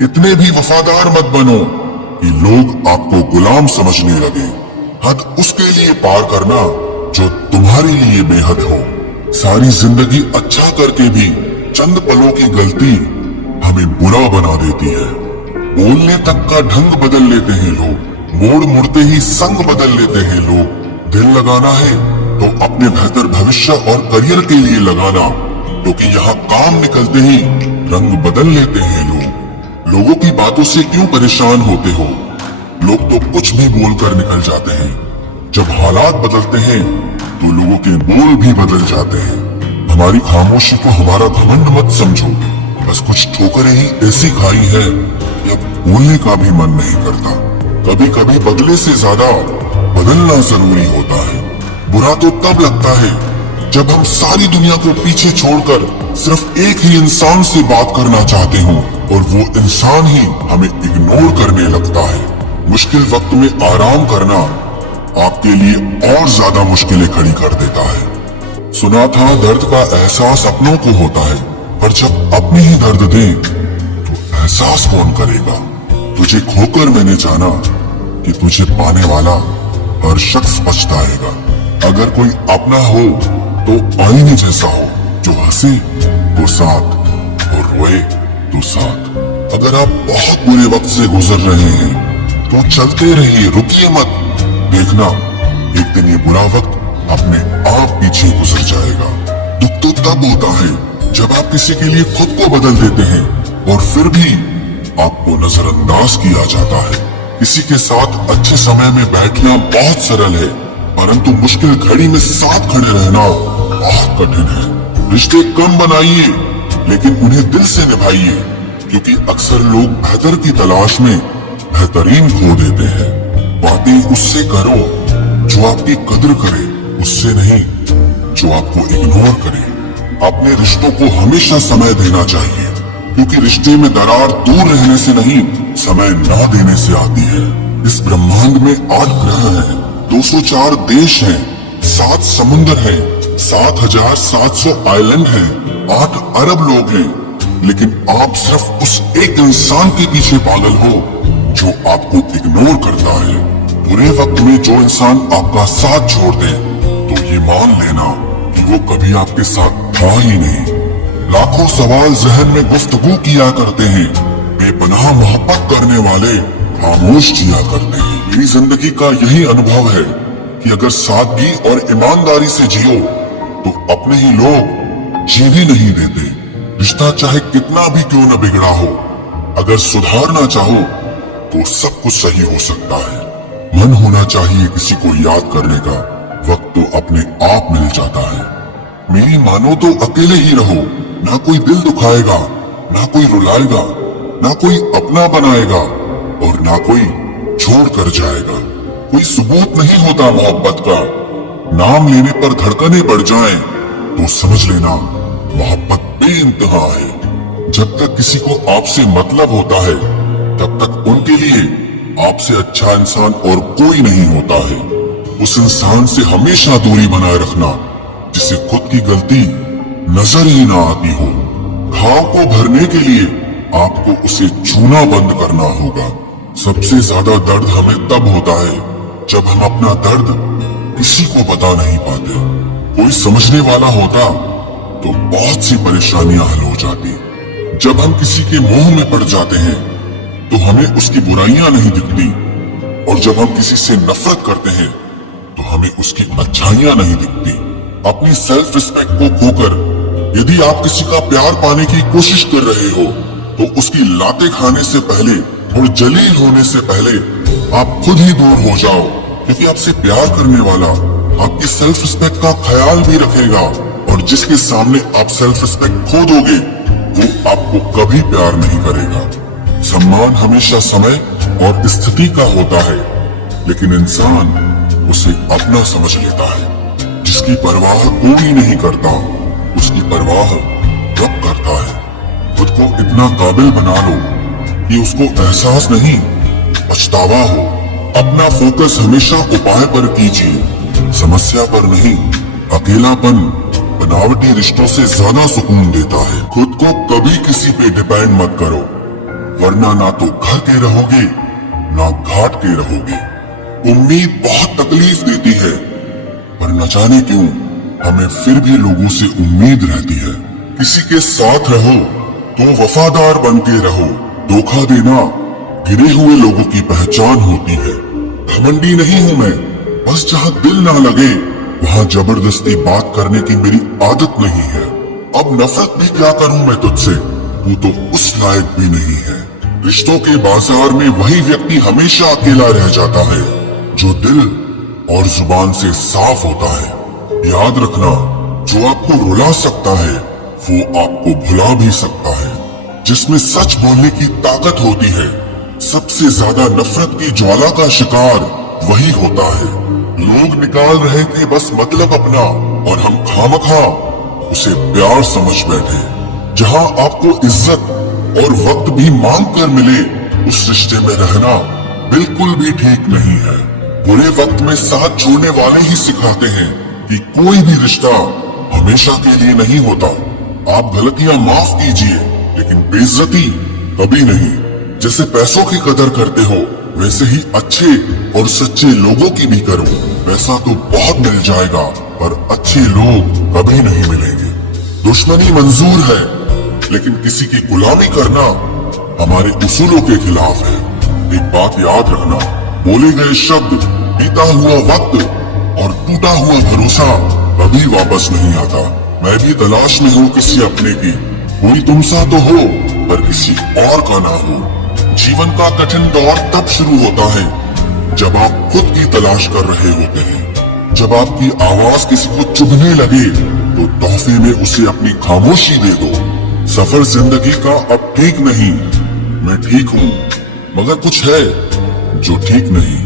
इतने भी वफादार मत बनो कि लोग आपको गुलाम समझने लगे। हद उसके लिए पार करना जो तुम्हारे लिए बेहद हो। सारी जिंदगी अच्छा करके भी चंद पलों की गलती हमें बुरा बना देती है। बोलने तक का ढंग बदल लेते हैं लोग, मोड़ मुड़ते ही संग बदल लेते हैं लोग। दिल लगाना है तो अपने बेहतर भविष्य और करियर के लिए लगाना, क्योंकि यहाँ काम निकलते ही रंग बदल लेते हैं लोग। लोगों की बातों से क्यों परेशान होते हो? लोग तो कुछ भी बोलकर निकल जाते हैं। जब हालात बदलते हैं तो लोगों के बोल भी बदल जाते हैं। हमारी खामोशी को हमारा घमंड मत समझो, बस कुछ ठोकरें ही ऐसी खाई है कि अब बोलने का भी मन नहीं करता। कभी कभी बदले से ज्यादा बदलना जरूरी होता है। बुरा तो तब लगता है जब हम सारी दुनिया को पीछे छोड़कर सिर्फ एक ही इंसान से बात करना चाहते हो और वो इंसान ही हमें इग्नोर करने लगता है। मुश्किल वक्त में आराम करना आपके लिए और ज्यादा मुश्किलें खड़ी कर देता है। सुना था दर्द का एहसास अपनों को होता है, पर जब अपने ही दर्द दें तो एहसास कौन करेगा? तुझे खोकर मैंने जाना कि तुझे पाने वाला हर शख्स पछताएगा। अगर कोई अपना हो तो आईने जैसा हो, जो हंसे तो साथ और रोए तो साथ। अगर आप बहुत बुरे वक्त से गुजर रहे हैं तो चलते रहिए, रुकिए मत। देखना एक दिन ये बुरा वक्त अपने आप पीछे गुजर जाएगा। दुख तो तब होता है जब आप किसी के लिए खुद को बदल देते हैं और फिर भी आपको नजरअंदाज किया जाता है। किसी के साथ अच्छे समय में बैठना बहुत सरल है, परंतु मुश्किल घड़ी में साथ खड़े रहना बहुत कठिन है। रिश्ते कम बनाइए लेकिन उन्हें दिल से निभाइए, क्योंकि अक्सर लोग बेहतर की तलाश में बेहतरीन खो देते हैं। बातें उससे करो जो आपकी कद्र करे, उससे नहीं जो आपको इग्नोर करे। अपने रिश्तों को हमेशा समय देना चाहिए, क्योंकि रिश्ते में दरार दूर रहने से नहीं, समय ना देने से आती है। इस ब्रह्मांड में 8 ग्रह हैं, 204 देश हैं, 7 समुद्र हैं, 7,700 आइलैंड हैं, 8 अरब लोग हैं, लेकिन आप सिर्फ उस एक इंसान के पीछे पागल हो जो आपको इग्नोर करता है। बुरे वक्त में जो इंसान आपका साथ छोड़ दे तो ये मान लेना कि वो कभी आपके साथ था ही नहीं। लाखों सवाल जहन में गुफ्तगू किया करते हैं, बेपनाह मोहब्बत करने वाले खामोश जिया करते हैं। मेरी जिंदगी का यही अनुभव है कि अगर सादगी और ईमानदारी से जियो तो अपने ही लोग जीने नहीं देते। रिश्ता चाहे कितना भी क्यों न बिगड़ा हो, अगर सुधारना चाहो तो सब कुछ सही हो सकता है। मन होना चाहिए किसी को याद करने का, वक्त तो अपने आप मिल जाता है। मेरी मानो तो अकेले ही रहो, ना कोई दिल दुखाएगा, ना कोई रुलाएगा, ना कोई अपना बनाएगा और ना कोई छोड़ कर जाएगा। कोई सबूत नहीं होता मोहब्बत का, नाम लेने पर धड़कनें बढ़ जाएं तो समझ लेना मोहब्बत बेइंतहा है। जब तक किसी को आपसे मतलब होता है तब तक उनके लिए आपसे अच्छा इंसान और कोई नहीं होता है। उस इंसान से हमेशा दूरी बनाए रखना जिसे खुद की गलती नजर ही ना आती हो। घाव को भरने के लिए आपको उसे छूना बंद करना होगा। सबसे ज्यादा दर्द हमें तब होता है जब हम अपना दर्द किसी को बता नहीं पाते। कोई समझने वाला होता तो बहुत सी परेशानियां हल हो जाती। जब हम किसी के मोह में पड़ जाते हैं तो हमें उसकी बुराइयां नहीं दिखती, और जब हम किसी से नफरत करते हैं तो हमें उसकी अच्छाइयां नहीं दिखती। अपनी सेल्फ रिस्पेक्ट को खोकर यदि आप किसी का प्यार पाने की कोशिश कर रहे हो तो उसकी लाते खाने से पहले और जलील होने से पहले आप खुद ही दूर हो जाओ, क्योंकि आपसे प्यार करने वाला आपकी सेल्फ रिस्पेक्ट का ख्याल भी रखेगा, और जिसके सामने आप सेल्फ रिस्पेक्ट खो दोगे वो आपको कभी प्यार नहीं करेगा। सम्मान हमेशा समय और स्थिति का होता है, लेकिन इंसान उसे अपना समझ लेता है। जिसकी परवाह कोई नहीं करता उसकी परवाह रब करता है। खुद को इतना काबिल बना लो कि उसको एहसास नहीं पछतावा हो। अपना फोकस हमेशा उपाय पर कीजिए, समस्या पर नहीं। अकेलापन बनावटी रिश्तों से ज्यादा सुकून देता है। खुद को कभी किसी पे डिपेंड मत करो, वरना ना तो घर के रहोगे ना घाट के रहोगे। उम्मीद बहुत तकलीफ देती है, पर न जाने क्यों हमें फिर भी लोगों से उम्मीद रहती है। किसी के साथ रहो तो वफादार बन के रहो। धोखा देना गिरे हुए लोगों की पहचान होती है। घमंडी नहीं हूं मैं, बस जहां दिल ना लगे वहां जबरदस्ती बात करने की मेरी आदत नहीं है। अब नफरत भी क्या करूं मैं तुझसे, तू तो उस लायक भी नहीं है। रिश्तों के बाजार में वही व्यक्ति हमेशा अकेला रह जाता है जो दिल और जुबान से साफ होता है। याद रखना, जो आपको रुला सकता है वो आपको भुला भी सकता है। जिसमें सच बोलने की ताकत होती है, सबसे ज्यादा नफरत की ज्वाला का शिकार वही होता है। लोग निकाल रहे थे बस मतलब अपना, और हम खामखा उसे प्यार समझ बैठे। जहां आपको इज्जत और वक्त भी मांग कर मिले, उस रिश्ते में रहना बिल्कुल भी ठीक नहीं है। बुरे वक्त में साथ छोड़ने वाले ही सिखाते हैं कि कोई भी रिश्ता हमेशा के लिए नहीं होता। आप गलतियां माफ कीजिए, लेकिन बेइज्जती कभी नहीं। जैसे पैसों की कदर करते हो, वैसे ही अच्छे और सच्चे लोगों की भी करो। पैसा तो बहुत मिल जाएगा, पर अच्छे लोग कभी नहीं मिलेंगे। दुश्मनी मंजूर है, लेकिन किसी की गुलामी करना हमारे उसूलों के खिलाफ है। एक बात याद रखना, बोले गए शब्द, बीता हुआ वक्त और टूटा हुआ भरोसा कभी वापस नहीं आता। मैं भी तलाश में हूँ किसी अपने की। कोई तुम सा तो हो, पर किसी और का ना हो। जीवन का कठिन दौर तब शुरू होता है जब आप खुद की तलाश कर रहे होते हैं। जब आपकी आवाज किसी को चुभने लगे तो तोहफे में उसे अपनी खामोशी दे दो। सफर जिंदगी का अब ठीक नहीं, मैं ठीक हूँ, मगर कुछ है जो ठीक नहीं।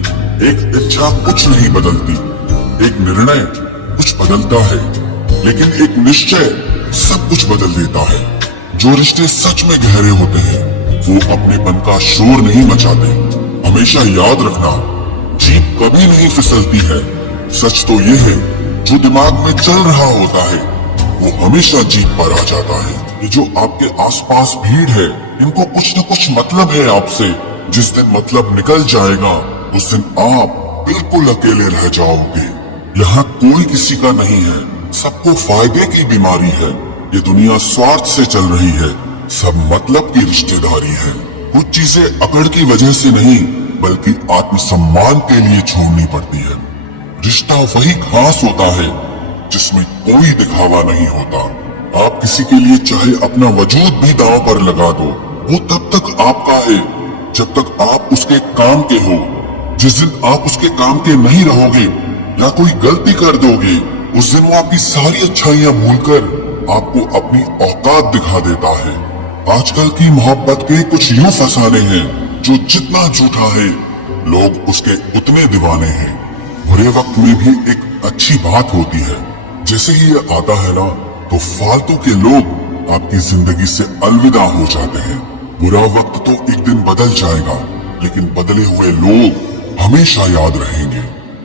एक इच्छा कुछ नहीं बदलती, एक निर्णय कुछ बदलता है, लेकिन एक निश्चय सब कुछ बदल देता है। जो रिश्ते सच में गहरे होते हैं वो अपनेपन का शोर नहीं मचाते। हमेशा याद रखना, जीप कभी नहीं फिसलती है। सच तो ये है, जो दिमाग में चल रहा होता है वो हमेशा जीप पर आ जाता है। ये जो आपके आसपास भीड़ है, इनको कुछ न कुछ मतलब है आपसे। जिस दिन मतलब निकल जाएगा, उस दिन आप बिल्कुल अकेले रह जाओगे। यहाँ कोई किसी का नहीं है, सबको फायदे की बीमारी है। ये दुनिया स्वार्थ से चल रही है, सब मतलब की रिश्तेदारी है। कुछ चीजें अकड़ की वजह से नहीं, बल्कि आत्मसम्मान के लिए छोड़नी पड़ती है। रिश्ता वही खास होता है जिसमें कोई दिखावा नहीं होता। आप किसी के लिए चाहे अपना वजूद भी दांव पर लगा दो, वो तब तक आपका है जब तक आप उसके काम के हो। जिस दिन आप उसके काम के नहीं रहोगे या कोई गलती कर दोगे, उस दिन वो आपकी सारी अच्छाइयां भूलकर आपको अपनी औकात दिखा देता है। आजकल की मोहब्बत के कुछ यूं फसाने हैं, जो जितना झूठा है लोग उसके उतने दीवाने हैं। बुरे वक्त में भी एक अच्छी बात होती है। जैसे ही ये आता है ना, तो फालतू के लोग आपकी जिंदगी से अलविदा हो जाते हैं। बुरा वक्त तो एक दिन बदल जाएगा, लेकिन बदले हुए लोग हमेशा याद रहेंगे।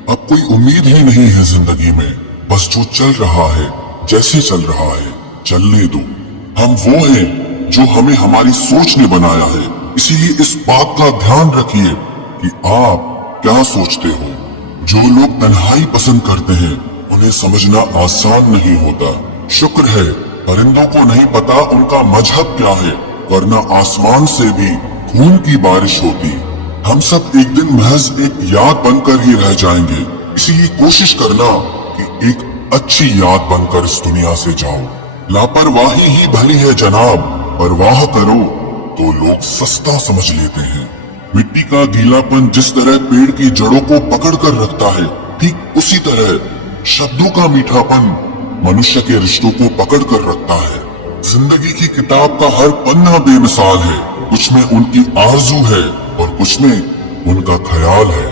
अब कोई उम्मीद ही नहीं है जिंदगी में, बस जो चल रहा है, जैसे चल रहा है, चलने दो। हम वो हैं जो हमें हमारी सोच ने बनाया है। इसीलिए इस बात का ध्यान रखिए कि आप क्या सोचते हो। जो लोग तन्हाई पसंद करते हैं, उन्हें समझना आसान नहीं होता। शुक्र है परिंदों को नहीं पता उनका मजहब क्या है, वरना आसमान से भी खून की बारिश होती। हम सब एक दिन महज एक याद बनकर ही रह जाएंगे। इसीलिए कोशिश करना कि एक अच्छी याद बनकर इस दुनिया से जाओ। लापरवाही ही भली है जनाब, परवाह करो तो लोग सस्ता समझ लेते हैं। मिट्टी का गीलापन जिस तरह पेड़ की जड़ों को पकड़ कर रखता है, ठीक उसी तरह शब्दों का मीठापन मनुष्य के रिश्तों को पकड़ कर रखता है। जिंदगी की किताब का हर पन्ना बेमिसाल है। कुछ में उनकी आरज़ू है और कुछ में उनका ख्याल है।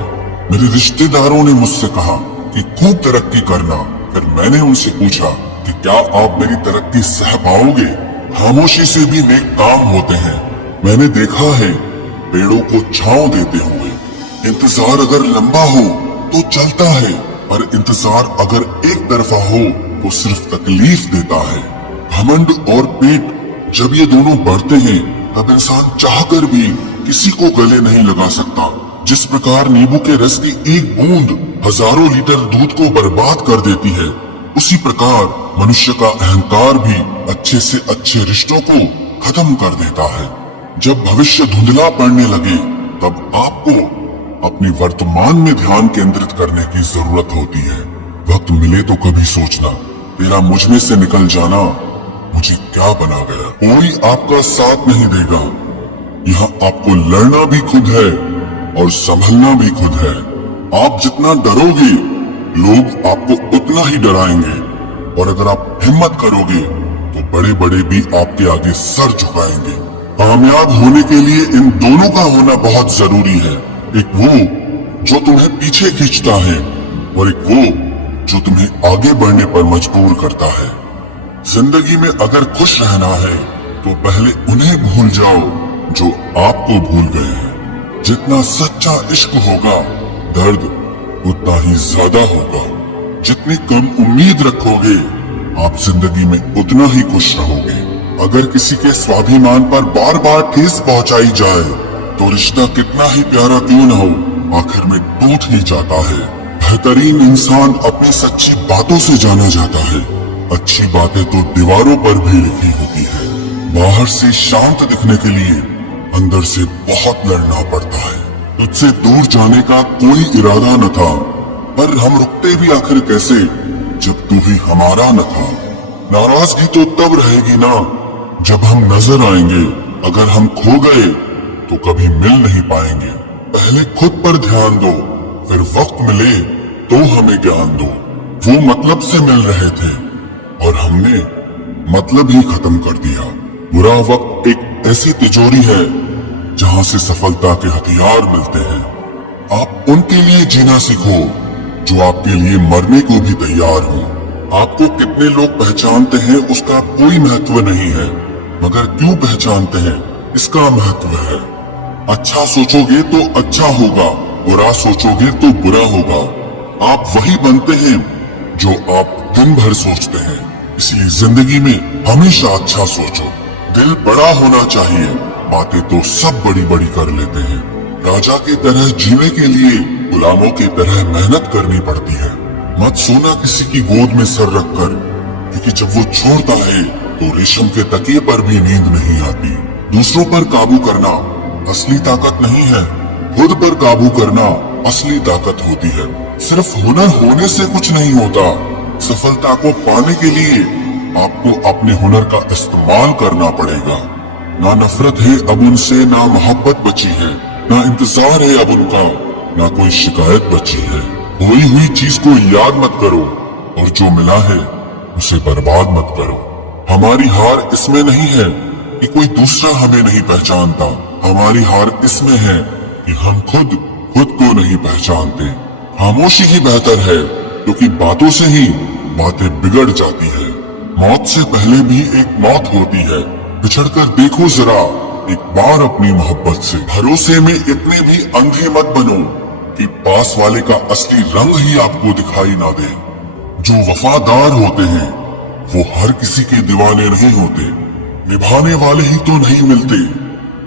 मेरे रिश्तेदारों ने मुझसे कहा कि खूब तरक्की करना। फिर मैंने उनसे पूछा कि क्या आप मेरी तरक्की सह पाओगे? खामोशी से भी नेक काम होते हैं। मैंने देखा है पेड़ों को छांव देते हुए। इंतजार अगर लंबा हो तो चलता है, पर इंतजार अगर एक तरफा हो तो सिर्फ तकलीफ देता है। घमंड और पेट जब ये दोनों बढ़ते हैं, तब इंसान चाहकर भी किसी को गले नहीं लगा सकता। जिस प्रकार नींबू के रस की एक बूंद हजारों लीटर दूध को बर्बाद कर देती है, उसी प्रकार मनुष्य का अहंकार भी अच्छे से अच्छे रिश्तों को खत्म कर देता है। जब भविष्य धुंधला पड़ने लगे तब आपको अपनी वर्तमान में ध्यान केंद्रित करने की जरूरत होती है। वक्त मिले तो कभी सोचना, तेरा मुझ में से निकल जाना मुझे क्या बना गया। कोई आपका साथ नहीं देगा। यहाँ आपको लड़ना भी खुद है और संभलना भी खुद है। आप जितना डरोगे लोग आपको उतना ही डराएंगे, और अगर आप हिम्मत करोगे तो बड़े बड़े भी आपके आगे सर झुकाएंगे। कामयाब होने के लिए इन दोनों का होना बहुत जरूरी है। एक वो जो तुम्हें पीछे खींचता है और एक वो जो तुम्हें आगे बढ़ने पर मजबूर करता है। जिंदगी में अगर खुश रहना है तो पहले उन्हें भूल जाओ जो आपको भूल गए हैं। जितना सच्चा इश्क होगा दर्द उतना ही ज्यादा होगा। जितनी कम उम्मीद रखोगे आप जिंदगी में उतना ही खुश रहोगे। अगर किसी के स्वाभिमान पर बार बार ठेस पहुंचाई जाए तो रिश्ता कितना ही प्यारा क्यों न हो आखिर में टूट ही जाता है। बेहतरीन इंसान अपनी सच्ची बातों से जाना जाता है। अच्छी बातें तो दीवारों पर भी लिखी होती है। बाहर से शांत दिखने के लिए अंदर से बहुत लड़ना पड़ता है। तुझसे दूर जाने का कोई इरादा न था, पर हम रुकते भी आखिर कैसे जब तू ही हमारा न था। नाराजगी तो तब रहेगी ना जब हम नजर आएंगे। अगर हम खो गए तो कभी मिल नहीं पाएंगे। पहले खुद पर ध्यान दो, फिर वक्त मिले तो हमें ज्ञान दो। वो मतलब से मिल रहे थे और हमने मतलब ही खत्म कर दिया। बुरा वक्त एक ऐसी तिजोरी है जहां से सफलता के हथियार मिलते हैं। आप उनके लिए जीना सीखो जो आपके लिए मरने को भी तैयार हो। आपको कितने लोग पहचानते हैं उसका कोई महत्व नहीं है, मगर क्यों पहचानते हैं इसका महत्व है। अच्छा सोचोगे तो अच्छा होगा, बुरा सोचोगे तो बुरा होगा। आप वही बनते हैं जो आप दिन भर सोचते हैं। इसलिए जिंदगी में हमेशा अच्छा सोचो। दिल बड़ा होना चाहिए, बातें तो सब बड़ी बड़ी कर लेते हैं। राजा की तरह जीने के लिए गुलामों की तरह मेहनत करनी पड़ती है। मत सोना किसी की गोद में सर रखकर, क्योंकि जब वो छोड़ता है तो रेशम के तकिए पर भी नींद नहीं आती। दूसरों पर काबू करना असली ताकत नहीं है, खुद पर काबू करना असली ताकत होती है। सिर्फ हुनर होने से कुछ नहीं होता। सफलता को पाने के लिए आपको अपने हुनर का इस्तेमाल करना पड़ेगा। ना नफरत है अब उनसे, ना मोहब्बत बची है, ना इंतजार है अब उनका, ना कोई शिकायत बची है। खोई हुई चीज को याद मत करो और जो मिला है उसे बर्बाद मत करो। हमारी हार इसमें नहीं है कि कोई दूसरा हमें नहीं पहचानता। हमारी हार इसमें है कि हम खुद को नहीं पहचानते। खामोशी ही बेहतर है, क्योंकि बातों से ही बातें बिगड़ जाती है। मौत से पहले भी एक मौत होती है। बिछड़कर देखो जरा एक बार अपनी मोहब्बत से। भरोसे में इतने भी अंधे मत बनो कि पास वाले का असली रंग ही आपको दिखाई ना दे। जो वफादार होते हैं वो हर किसी के दीवाने नहीं होते। निभाने वाले ही तो नहीं मिलते,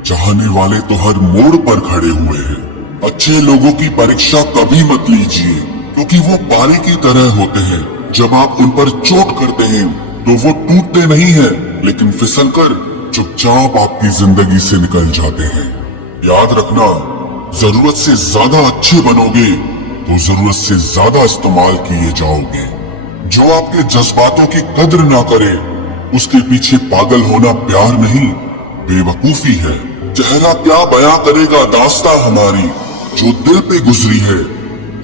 चाहने वाले तो हर मोड़ पर खड़े हुए हैं। अच्छे लोगों की परीक्षा कभी मत लीजिए, क्योंकि वो पारे की तरह होते हैं। जब आप उन पर चोट करते हैं तो वो टूटते नहीं हैं, लेकिन फिसलकर चुपचाप आपकी जिंदगी से निकल जाते हैं। याद रखना, जरूरत से ज्यादा अच्छे बनोगे तो जरूरत से ज्यादा इस्तेमाल किए जाओगे। जो आपके जज्बातों की कद्र ना करे उसके पीछे पागल होना प्यार नहीं, बेवकूफी है। चेहरा क्या बयां करेगा दास्ता हमारी, जो दिल पे गुजरी है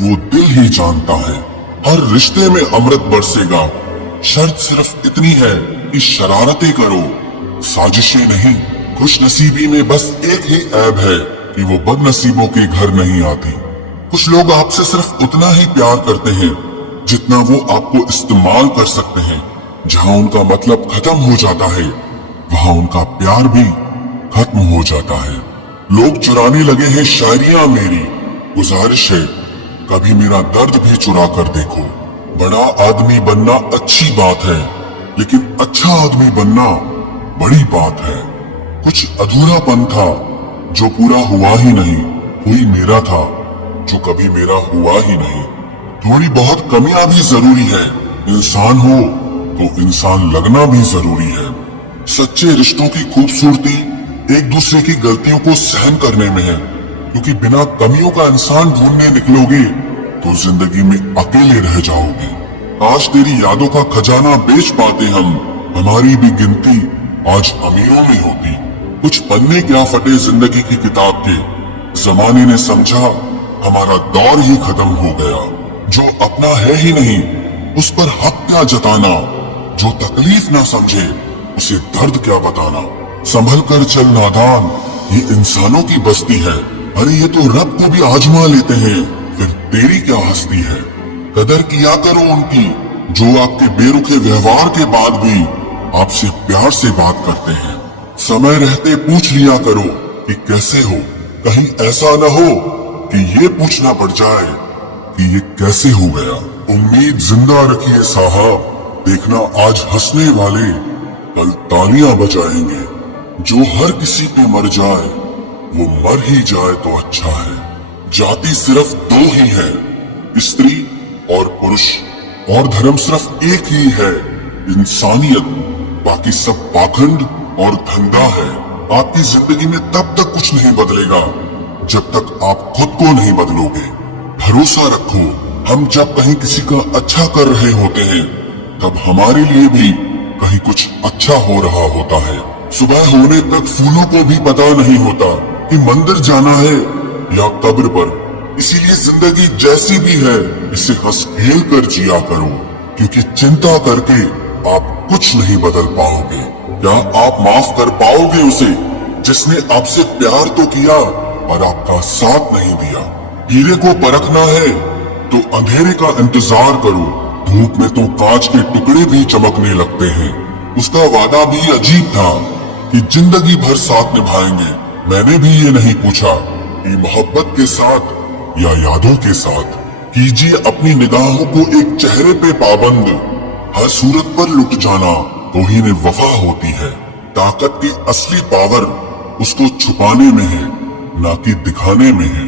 वो दिल ही जानता है। हर रिश्ते में अमृत बरसेगा, शर्त सिर्फ इतनी है कि शरारतें करो, साजिशें नहीं। खुश नसीबी में बस एक ही ऐब है कि वो बदनसीबों के घर नहीं आती। कुछ लोग आपसे सिर्फ उतना ही प्यार करते हैं जितना वो आपको इस्तेमाल कर सकते हैं। जहां उनका मतलब खत्म हो जाता है वहां उनका प्यार भी खत्म हो जाता है। लोग चुराने लगे हैं शायरियां मेरी, गुजारिश है कभी मेरा दर्द भी चुरा कर देखो। बड़ा आदमी बनना अच्छी बात है, लेकिन अच्छा आदमी बनना बड़ी बात है। कुछ अधूरापन था जो पूरा हुआ ही नहीं। कोई मेरा था जो कभी मेरा हुआ ही नहीं। थोड़ी बहुत कमियां भी जरूरी है। इंसान हो तो इंसान लगना भी जरूरी है। सच्चे रिश्तों की खूबसूरती एक दूसरे की गलतियों को सहन करने में है, क्योंकि बिना कमियों का इंसान ढूंढने निकलोगे तो जिंदगी में अकेले रह जाओगे। आज तेरी यादों का खजाना बेच पाते हम, हमारी भी गिनती आज अमीरों में होती। कुछ पन्ने क्या फटे जिंदगी की किताब के, जमाने ने समझा हमारा दौर ही खत्म हो गया। जो अपना है ही नहीं उस पर हक क्या जताना, जो तकलीफ ना समझे उसे दर्द क्या बताना। संभल कर चल नादान, ये इंसानों की बस्ती है। अरे ये तो रब को भी आजमा लेते हैं, फिर तेरी क्या हस्ती है। कदर किया करो उनकी जो आपके बेरुखे व्यवहार के बाद भी आपसे प्यार से बात करते हैं। समय रहते पूछ लिया करो कि कैसे हो, कहीं ऐसा न हो कि ये पूछना पड़ जाए कि ये कैसे हो गया। उम्मीद जिंदा रखिए साहब, देखना आज हंसने वाले कल तालियां बजाएंगे। जो हर किसी पे मर जाए वो मर ही जाए तो अच्छा है। जाति सिर्फ दो ही है, स्त्री और पुरुष, और धर्म सिर्फ एक ही है, इंसानियत। बाकी सब पाखंड और धंधा है। आपकी जिंदगी में तब तक कुछ नहीं बदलेगा जब तक आप खुद को नहीं बदलोगे। भरोसा रखो, हम जब कहीं किसी का अच्छा कर रहे होते हैं तब हमारे लिए भी कहीं कुछ अच्छा हो रहा होता है। सुबह होने तक फूलों को भी पता नहीं होता कि मंदिर जाना है या कब्र पर। इसीलिए जिंदगी जैसी भी है इसे हंस खेल कर जिया करो, क्योंकि चिंता करके आप कुछ नहीं बदल पाओगे। क्या आप माफ कर पाओगे उसे जिसने आपसे प्यार तो किया और आपका साथ नहीं दिया। हीरे को परखना है तो अंधेरे का इंतजार करो, धूप में तो कांच के टुकड़े भी चमकने लगते हैं। उसका वादा भी अजीब था कि जिंदगी भर साथ निभाएंगे। मैंने भी ये नहीं पूछा कि मोहब्बत के साथ या यादों के साथ। कीजिए अपनी निगाहों को एक चेहरे पे पाबंद, हर सूरत पर लुट जाना तो ही ने वफा होती है। ताकत की असली पावर उसको छुपाने में है, ना कि दिखाने में है।